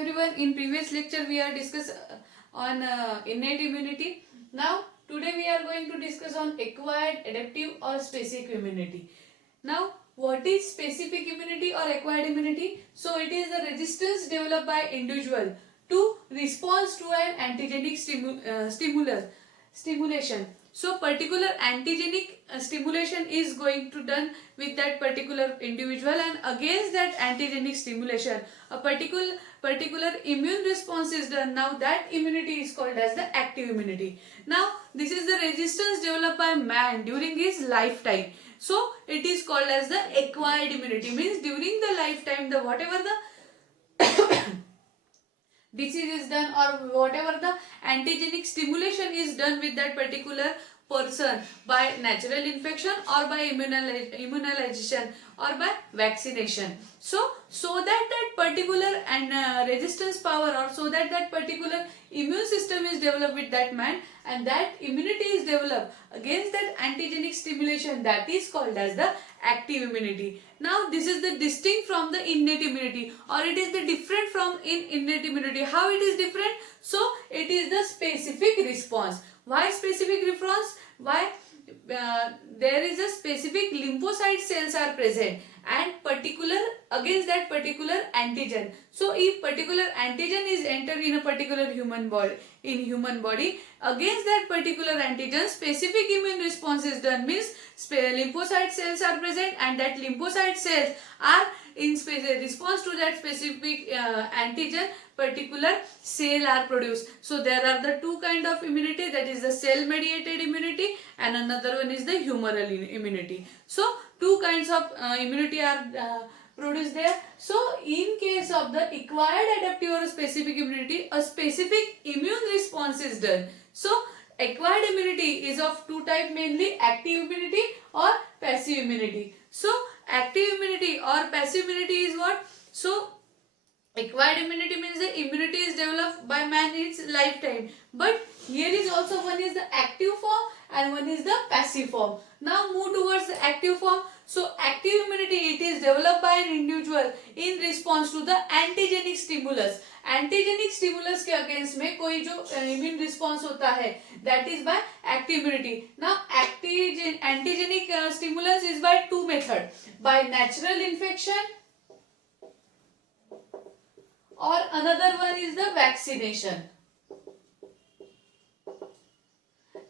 everyone. In previous lecture we are discuss on innate immunity. Now today we are going to discuss on acquired, adaptive or specific immunity. Now what is specific immunity or acquired immunity? So it is the resistance developed by individual to response to an antigenic stimulation. So particular antigenic stimulation is going to done with that particular individual, and against that antigenic stimulation a particular immune response is done. Now that immunity is called as the active immunity. Now this is the resistance developed by man during his lifetime. So it is called as the acquired immunity, means during the lifetime the whatever the disease is done or whatever the antigenic stimulation is done with that particular person by natural infection or by immunization or by vaccination. So that particular resistance power, or so that particular immune system is developed with that man, and that immunity is developed against that antigenic stimulation, that is called as the active immunity. Now this is the distinct from the innate immunity, or it is the different from innate immunity. How it is different? So it is the specific response. Why specific response? Why? There is a specific lymphocyte cells are present and particular against that particular antigen. So if particular antigen is entered in a particular human body, against that particular antigen specific immune response is done, means lymphocyte cells are present and that lymphocyte cells are in response to that specific antigen, particular cell are produced. So there are the two kind of immunity, that is the cell mediated immunity and another one is the humoral immunity. So two kinds of immunity are produced there. So in case of the acquired, adaptive or specific immunity, a specific immune response is done. So acquired immunity is of two types, mainly active immunity or passive immunity. So active immunity or passive immunity is what? So acquired immunity means the immunity is developed by man in its lifetime. But here is also one is the active form and one is the passive form. Now move towards the active form. So active immunity, it is developed by an individual in response to the antigenic stimulus. Antigenic stimulus के against में कोई जो immune response होता है, that is by active immunity. Now antigenic stimulus is by two method, by natural infection और another one is the vaccination.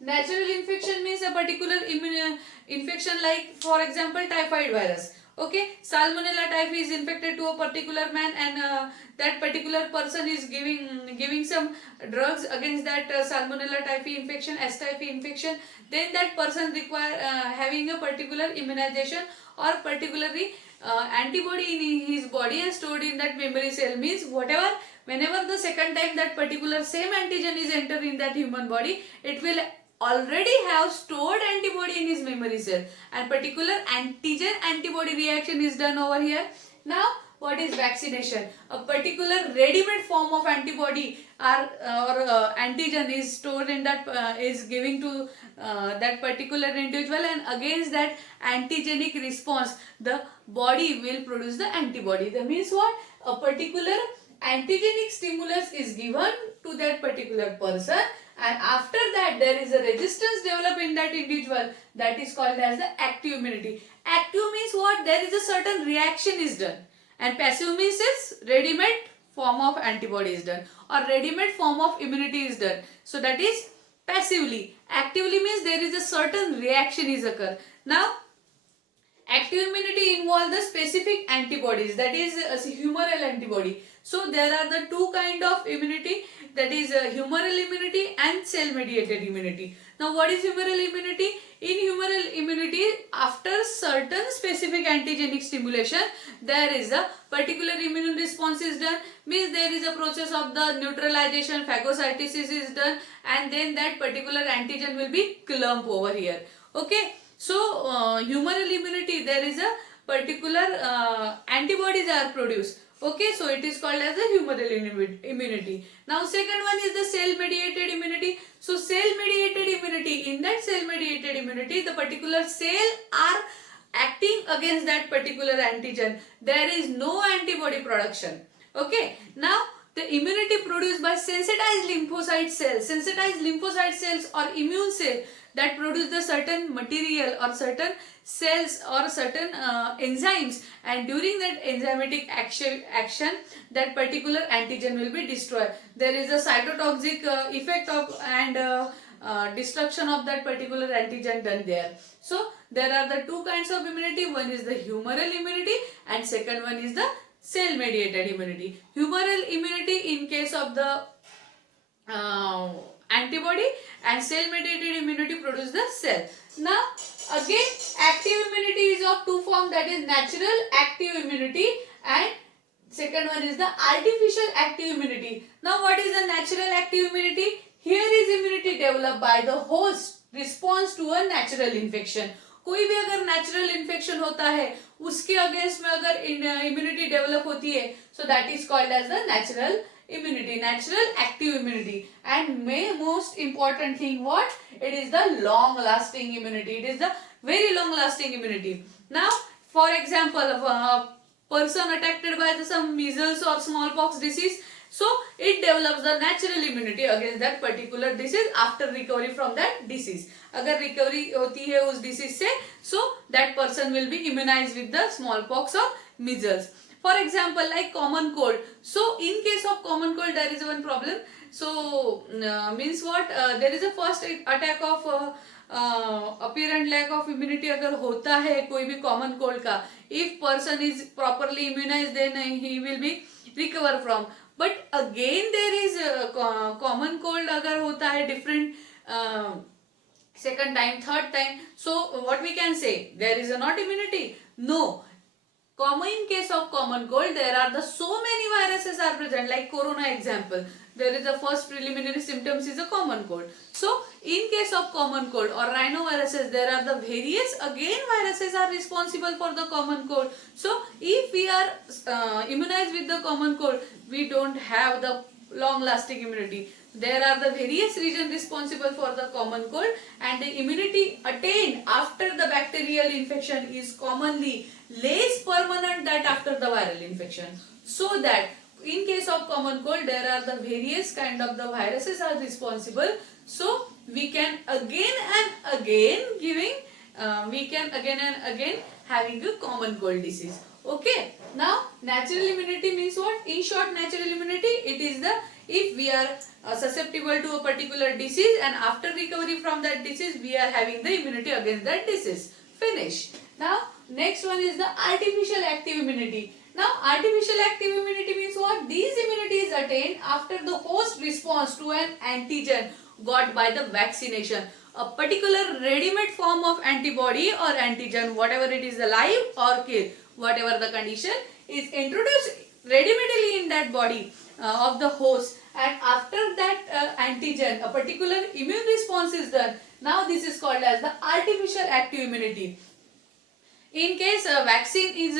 Natural infection means a particular infection, like for example typhoid virus. Okay, Salmonella typhi is infected to a particular man, and that particular person is giving some drugs against that Salmonella typhi infection, S typhi infection. Then that person require having a particular immunization or particularly antibody in his body and stored in that memory cell. Means whenever the second time that particular same antigen is entered in that human body, it will already have stored antibody in his memory cell, and particular antigen antibody reaction is done over here. Now what is vaccination? A particular ready-made form of antibody or antigen is stored in that is giving to that particular individual, and against that antigenic response the body will produce the antibody. That means what? A particular antigenic stimulus is given to that particular person, and after that there is a resistance developed in that individual, that is called as the active immunity. Active means what? There is a certain reaction is done, and passive means is ready-made form of antibody is done or ready-made form of immunity is done. So that is passively. Actively means there is a certain reaction is occur. Now active immunity involves the specific antibodies, that is a humoral antibody. So there are the two kind of immunity, that is humoral immunity and cell mediated immunity. Now what is humoral immunity? In humoral immunity, after certain specific antigenic stimulation, there is a particular immune response is done, means there is a process of the neutralization, phagocytosis is done, and then that particular antigen will be clumped over here. Okay, so humoral immunity, there is a particular antibodies are produced. Okay, so it is called as the humoral immunity. Now second one is the cell mediated immunity. So cell mediated immunity, in that cell mediated immunity the particular cell are acting against that particular antigen. There is no antibody production. Okay, now the immunity produced by sensitized lymphocyte cells or immune cell that produce the certain material or certain cells or certain enzymes, and during that enzymatic action that particular antigen will be destroyed. There is a cytotoxic effect of and destruction of that particular antigen done there. So there are the two kinds of immunity. One is the humoral immunity and second one is the cell mediated immunity. Humoral immunity in case of the antibody, and cell mediated immunity produce the cell. Now again, active immunity is of two forms, that is natural active immunity and second one is the artificial active immunity. Now what is the natural active immunity? Here is immunity developed by the host response to a natural infection. कोई भी अगर natural infection होता है उसके against में अगर immunity develop होती है, so that is called as the natural immunity, natural active immunity. And most important thing, what it is, the long lasting immunity. It is the very long lasting immunity. Now for example, a person affected by some measles or smallpox disease, so it develops the natural immunity against that particular disease after recovery from that disease. अगर recovery होती है उस disease से, so that person will be immunized with the smallpox or measles. For example, like common cold. So in case of common cold, there is one problem. So means what? There is a first attack of apparent lack of immunity अगर होता है कोई भी common cold का, if person is properly immunized, then he will be recover from. But again there is common cold अगर होता है different second time, third time. So what we can say? There is a not immunity? No. In case of common cold, there are the so many viruses are present, like corona example. There is the first preliminary symptoms is a common cold. So in case of common cold or rhinoviruses, there are the various again viruses are responsible for the common cold. So if we are immunized with the common cold, we don't have the long lasting immunity. There are the various regions responsible for the common cold, and the immunity attained after the bacterial infection is commonly less permanent than after the viral infection. So that in case of common cold, there are the various kind of the viruses are responsible. So we can again and again having a common cold disease. Okay. Now natural immunity means what? In short, natural immunity, it is the if we are susceptible to a particular disease and after recovery from that disease we are having the immunity against that disease. Finish. Now next one is the artificial active immunity. Now artificial active immunity means what? These immunity is attained after the host response to an antigen got by the vaccination. A particular ready-made form of antibody or antigen, whatever it is, alive or kill, whatever the condition, is introduced ready-madely in that body of the host, and after that antigen a particular immune response is done. Now this is called as the artificial active immunity. In case a vaccine is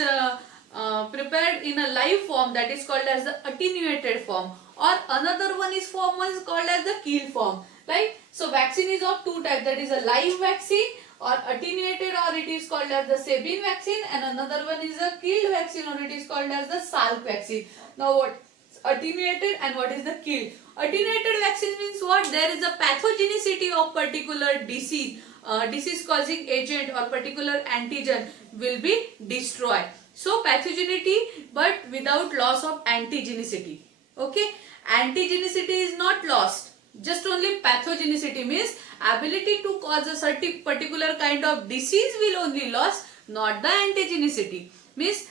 prepared in a live form, that is called as the attenuated form, or another one is called as the kill form. Right? So vaccine is of two types, that is a live vaccine or attenuated, or it is called as the Sabin vaccine, and another one is a killed vaccine, or it is called as the Salk vaccine. Now what attenuated and what is the killed? Attenuated vaccine means what? There is a pathogenicity of particular disease causing agent or particular antigen will be destroyed. So pathogenicity but without loss of antigenicity. Okay, antigenicity is not lost, just only pathogenicity means ability to cause a certain particular kind of disease will only lost, not the antigenicity. Means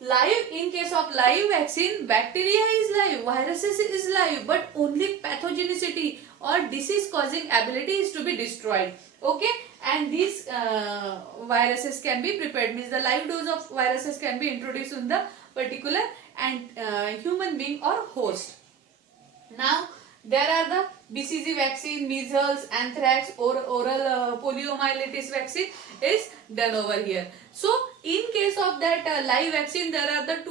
live, in case of live vaccine, bacteria is live, viruses is live, but only pathogenicity or disease causing ability is to be destroyed. Okay, and these viruses can be prepared, means the live dose of viruses can be introduced in the particular and human being or host. Now There are the BCG vaccine, measles, anthrax, or oral poliomyelitis vaccine is done over here. So in case of that live vaccine, there are the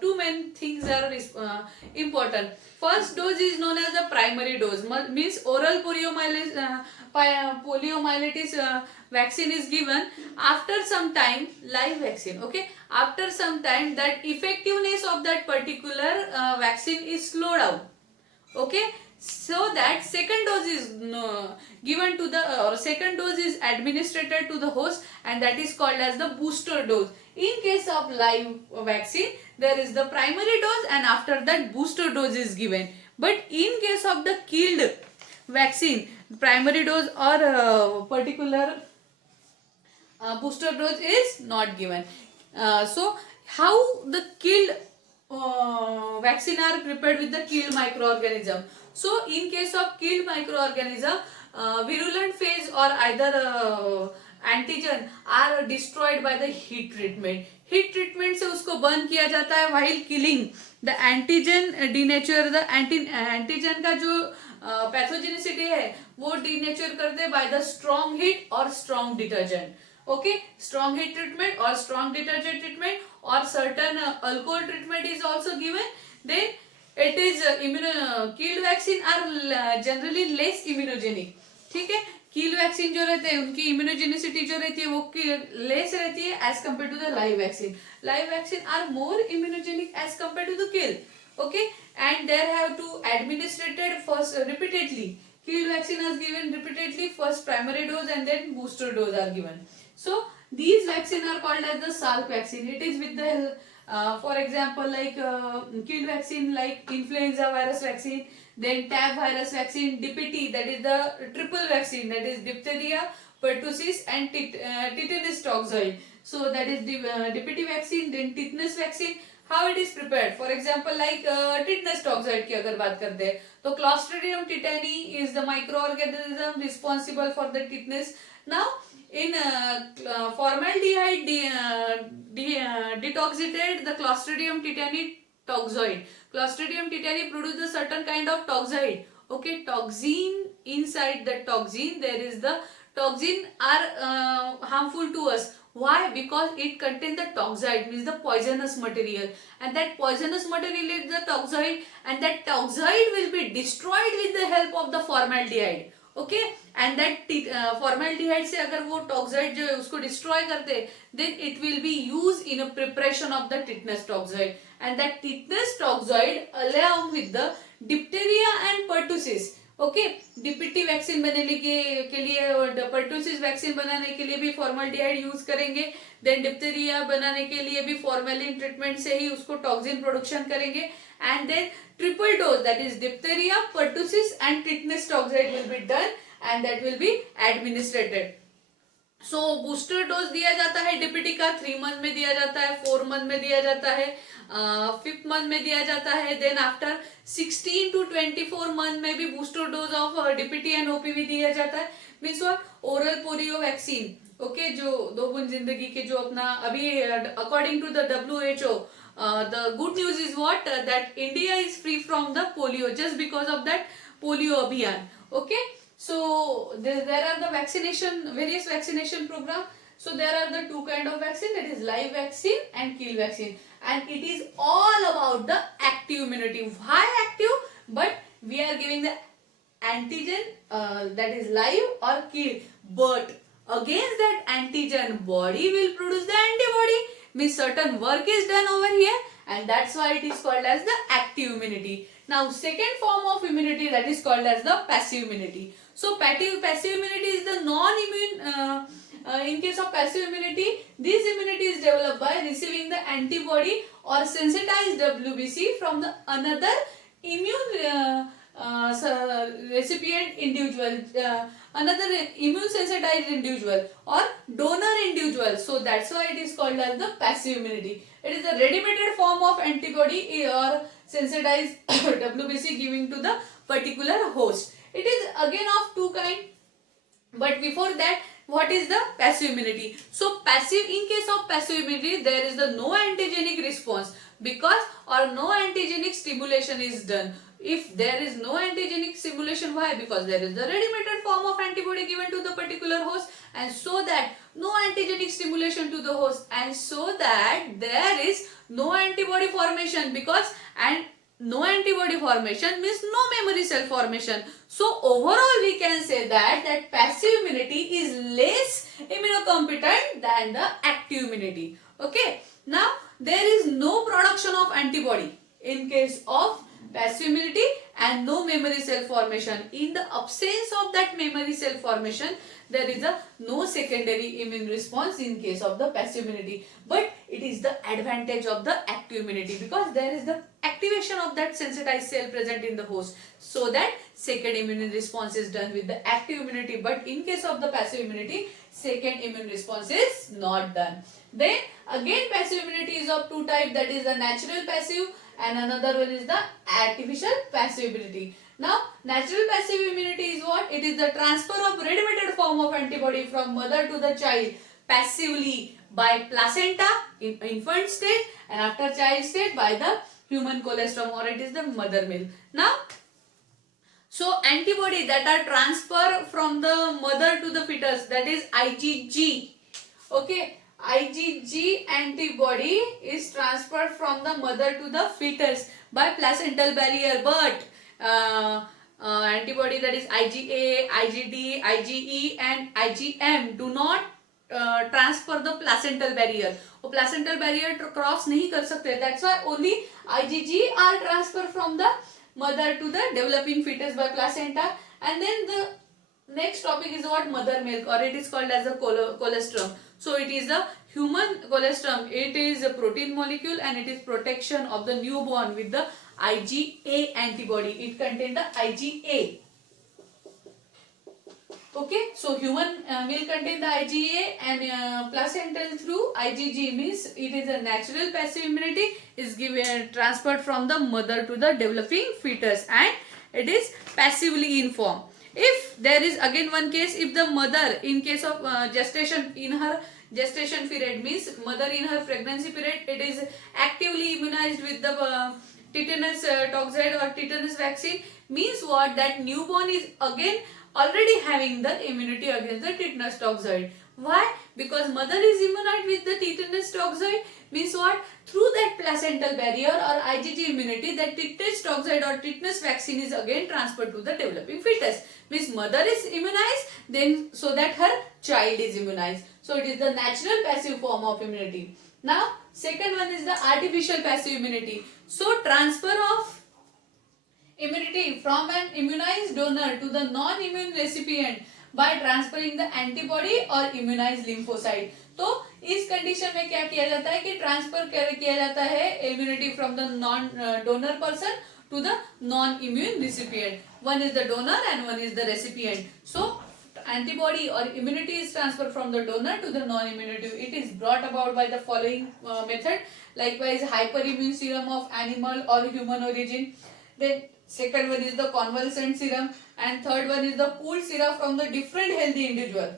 two main things are important. First dose is known as the primary dose, means oral poliomyelitis vaccine is given after some time. Live vaccine, okay, after some time that effectiveness of that particular vaccine is slowed down, okay, so that second dose is given to the or second dose is administered to the host, and that is called as the booster dose. In case of live vaccine, there is the primary dose and after that booster dose is given. But in case of the killed vaccine, primary dose or particular booster dose is not given. So how the killed vaccine are prepared with the killed microorganism. So in case of killed microorganism, virulent phase or either antigen are destroyed by the heat treatment. Heat treatment से उसको burn किया जाता है while killing the antigen denature the antigen का जो pathogenicity है वो denature करते बाय द स्ट्रॉन्ग हीट और strong detergent. Okay, strong heat treatment or strong detergent treatment or certain alcohol treatment is also given. Then it is killed vaccine are generally less immunogenic. ठीक है, किल vaccine जो रहते हैं उनकी immunogenicity जो रहती है वो लेस रहती है as compare to the live vaccine. Live vaccine are more immunogenic as compare to the kill. Okay, and they have to administered first repeatedly. Kill vaccine is given repeatedly. First primary dose and then booster dose are given. So these vaccine are called as the Salk vaccine. It is with the for example like kill vaccine like influenza virus vaccine, then TAB virus vaccine, DPT, that is the triple vaccine, that is diphtheria, pertussis and tetanus toxoid. So that is the DPT vaccine, then tetanus vaccine. How it is prepared? For example, like tetanus toxoid की अगर बात करते हैं तो Clostridium tetani is the microorganism responsible for the tetanus. Now in formaldehyde detoxified the Clostridium tetani toxoid. Clostridium tetani produces a certain kind of toxoid. Okay, toxin inside the toxin there is the toxin are harmful to us. Why? Because it contains the toxoid, means the poisonous material, and that poisonous material is the toxoid, and that toxoid will be destroyed with the help of the formaldehyde. Okay, and that formaldehyde से अगर वो toxoid जो है उसको destroy करते हैं, then it will be used in a preparation of the tetanus toxoid, and that tetanus toxoid along with the diphtheria and pertussis. Okay, DPT vaccine बनाने के लिए और पर्टूसिस वैक्सीन बनाने के लिए भी फॉर्मल्डिहाइड यूज करेंगे. देन डिप्थेरिया बनाने के लिए भी फॉर्मेलिन ट्रीटमेंट से ही उसको टॉक्सिन प्रोडक्शन करेंगे. And then triple dose that is diphtheria, pertussis and tetanus toxoid will be done and that will be administrated. So booster dose दिया जाता है डीपीटी का 3 मंथ में दिया जाता है, 4 मंथ में दिया जाता है, 5th मंथ में दिया जाता है. देन आफ्टर 16 to 24 मंथ में भी booster dose of DPT and OPV दिया जाता है. Means what, oral polio vaccine. Okay, जो 2 बूंद जिंदगी के जो अपना अभी according to the WHO the good news is what that India is free from the polio just because of that polio abhiyan. Okay, so there are the various vaccination program. So there are the 2 kind of vaccine, that is live vaccine and kill vaccine, and it is all about the active immunity. Why active? But we are giving the antigen that is live or kill, but against that antigen body will produce the antibody, means certain work is done over here, and that's why it is called as the active immunity. Now second form of immunity, that is called as the passive immunity. So passive immunity is the non-immune. In case of passive immunity, this immunity is developed by receiving the antibody or sensitized WBC from the another immune recipient individual, another immune sensitized individual or donor individual. So that's why it is called as the passive immunity. It is a ready-made form of antibody or sensitized WBC giving to the particular host. It is again of 2 kind. But before that, what is the passive immunity? So passive, in case of passive immunity, there is the no antigenic response because or no antigenic stimulation is done. if there is no antigenic stimulation, why? Because there is the ready-made form of antibody given to the particular host, and so that no antigenic stimulation to the host, and so that there is no antibody formation, because and no antibody formation means no memory cell formation. So overall we can say that passive immunity is less immunocompetent than the active immunity. Okay. Now there is no production of antibody in case of passive immunity and no memory cell formation. In the absence of that memory cell formation, there is a no secondary immune response in case of the passive immunity. But it is the advantage of the active immunity, because there is the activation of that sensitized cell present in the host, so that second immune response is done with the active immunity. But in case of the passive immunity, second immune response is not done. Then again, passive immunity is of two types, that is the natural passive and another one is the artificial passive immunity. Now, natural passive immunity is what? It is the transfer of ready-made form of antibody from mother to the child passively by placenta in infant stage, and after child stage by the human colostrum, or it is the mother milk. Now, so antibody that are transferred from the mother to the fetus, that is IgG. Okay. IgG antibody is transferred from the mother to the fetus by placental barrier, but antibody that is IgA, IgD, IgE and IgM do not transfer the placental barrier. वो placental barrier cross नहीं कर सकते. That's why only IgG are transferred from the mother to the developing fetus by placenta. And then the next topic is what? Mother milk, or it is called as the colostrum. So it is a human colostrum. It is a protein molecule and it is protection of the newborn with the IgA antibody. It contains the IgA. Okay, so human milk contain the IgA and placental through IgG, means it is a natural passive immunity is given transferred from the mother to the developing fetus, and it is passively informed. If there is again one case, if the mother in case of gestation, in her gestation period, means mother in her pregnancy period, it is actively immunized with the tetanus toxoid or tetanus vaccine, means what? That newborn is again already having the immunity against the tetanus toxoid. Why? Because mother is immunized with the tetanus toxoid, means what? Through that placental barrier or IgG immunity, that tetanus toxoid or tetanus vaccine is again transferred to the developing fetus. Means mother is immunized, then so that her child is immunized. So it is the natural passive form of immunity. Now, second one is the artificial passive immunity. So transfer of immunity from an immunized donor to the non-immune recipient by transferring the antibody or immunized lymphocyte. तो इस condition में क्या किया जाता है कि transfer किया जाता है immunity from the non donor person to the non-immune recipient. One is the donor and one is the recipient. So antibody or immunity is transferred from the donor to the non-immunity. It is brought about by the following method. Likewise, hyperimmune serum of animal or human origin. Then second one is the convalescent serum, and third one is the pooled serum from the different healthy individual.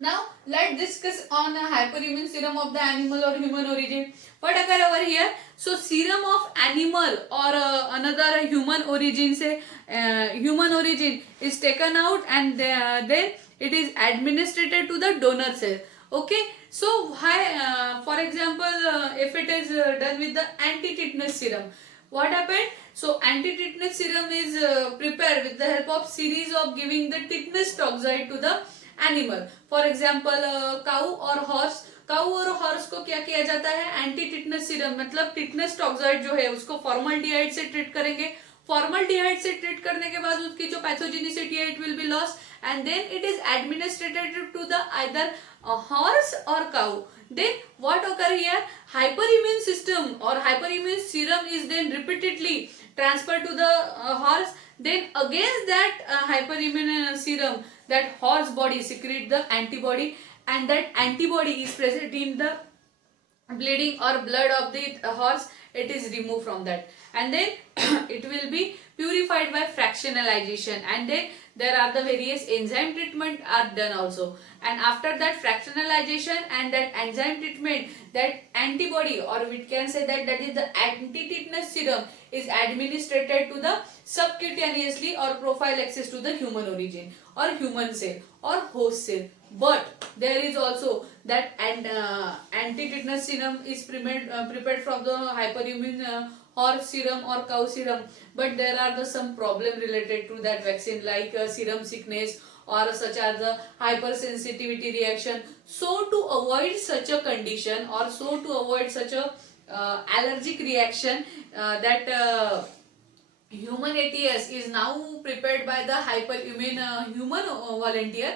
Now let's discuss on a hyperimmune serum of the animal or human origin. What occur over here? So serum of animal or another human origin, say human origin is taken out and then it is administered to the donor cell. Okay. So for example, if it is done with the anti-tetanus serum, what happened? So anti-tetanus serum is prepared with the help of series of giving the tetanus toxoid to the animal. For example cow और horse. काऊ और horse को क्या किया जाता है? Anti tetanus serum, मतलब tetanus toxoid जो है उसको फॉर्मल्डिहाइड से ट्रीट करेंगे. फॉर्मल्डिहाइड से ट्रीट करने के बाद उसकी जो पैथोजेनिसिटी है it will be loss, and then it is administrated to the either horse और cow. Then what occur here? Hyperimmune system or hyperimmune serum is then repeatedly transferred to the horse. Then against that hyperimmune serum, that horse body secrete the antibody, and that antibody is present in the bleeding or blood of the horse, it is removed from that, and then it will be purified by fractionalization, and then there are the various enzyme treatment are done also, and after that fractionalization and that enzyme treatment, that antibody, or we can say that that is the anti-tetanus serum, is administered to the subcutaneously or prophylaxis to the human origin or human cell or host cell. But there is also that anti-tetanus serum is prepared from the hyperimmune horse serum or cow serum, but there are the some problem related to that vaccine, like serum sickness or such as the hypersensitivity reaction. So to avoid such a condition, or so to avoid such a allergic reaction, that human ATS is now prepared by the hyperimmune human volunteer.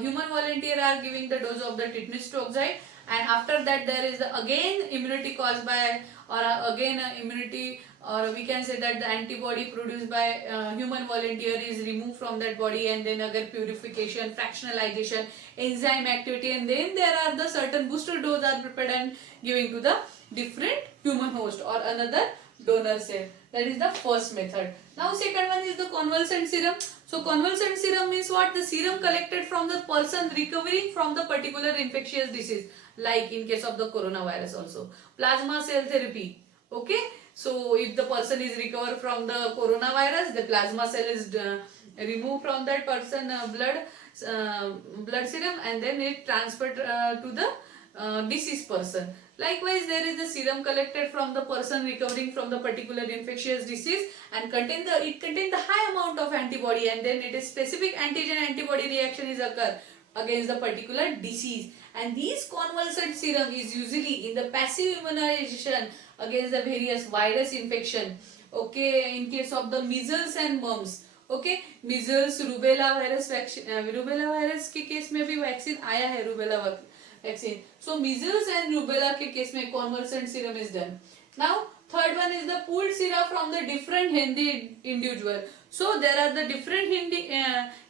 Human volunteer are giving the dose of the tetanus toxoid, and after that there is the again immunity caused by, or again immunity, or we can say that the antibody produced by human volunteer is removed from that body, and then again purification, fractionalization, enzyme activity, and then there are the certain booster dose are prepared and giving to the different human host or another donor cell. That is the first method. Now second one is the convalescent serum. So convalescent serum means what? The serum collected from the person recovering from the particular infectious disease, like in case of the coronavirus also. Plasma cell therapy. Okay. So if the person is recovered from the coronavirus, the plasma cell is removed from that person blood serum, and then it transferred to the deceased person. Likewise, there is the serum collected from the person recovering from the particular infectious disease, and it contains the high amount of antibody, and then it is specific antigen antibody reaction is occur against the particular disease. And these convalescent serum is usually in the passive immunization against the various virus infection. Okay, in case of the measles and mumps. Okay, measles rubella virus vaccine, rubella virus के case में भी vaccine आया है, rubella vaccine. So measles and rubella के case में convalescent serum is done. Now third one is the pooled serum from the different healthy individual. So there are the different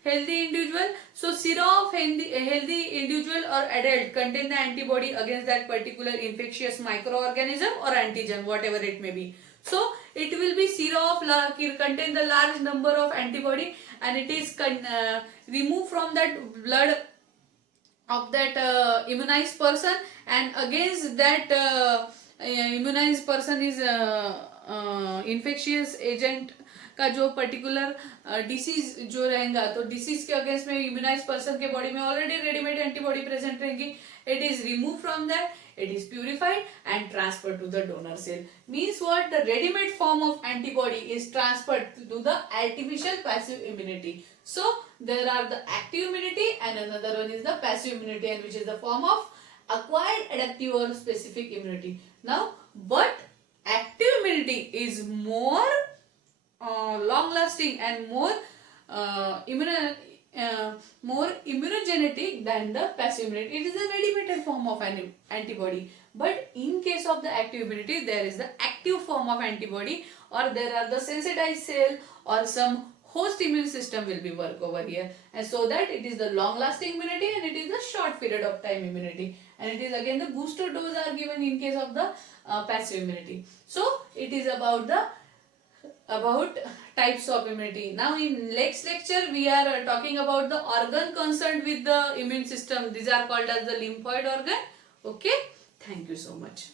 healthy individual. So serum of healthy individual or adult contain the antibody against that particular infectious microorganism or antigen, whatever it may be. So it will be serum of contain the large number of antibody, and it is removed from that blood of that immunized person, and against that immunized person is infectious agent का जो particular disease जो रहेगा, तो disease के against में immunise person के body में already readymade antibody present रहेंगी. It is remove from that, it is purified and transferred to the donor cell. Means what? The ready-made form of antibody is transferred to the artificial passive immunity. So there are the active immunity and another one is the passive immunity, and which is the form of acquired adaptive or specific immunity. Now, but active immunity is more long-lasting and more immunogenic than the passive immunity. It is a ready-made form of an antibody. But in case of the active immunity, there is the active form of antibody, or there are the sensitized cell or some host immune system will be work over here, and so that it is the long-lasting immunity and it is the short period of time immunity, and it is again the booster dose are given in case of the passive immunity. So it is about types of immunity. Now in next lecture we are talking about the organ concerned with the immune system. These are called as the lymphoid organ. Okay, thank you so much.